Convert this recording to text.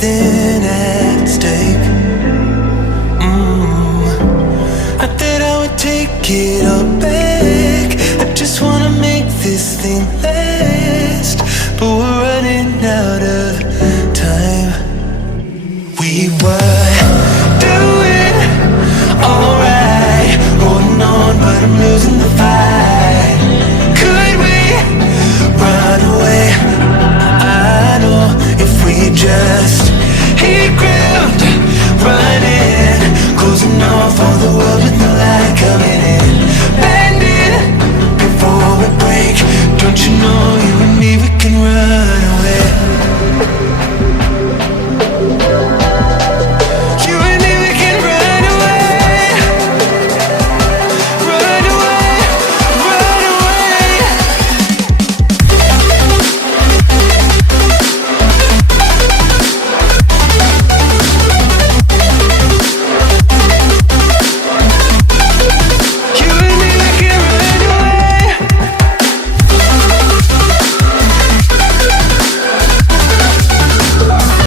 everything at stake. Not that I would take it all back. I just wanna make this thing last, but we're running out of time. We were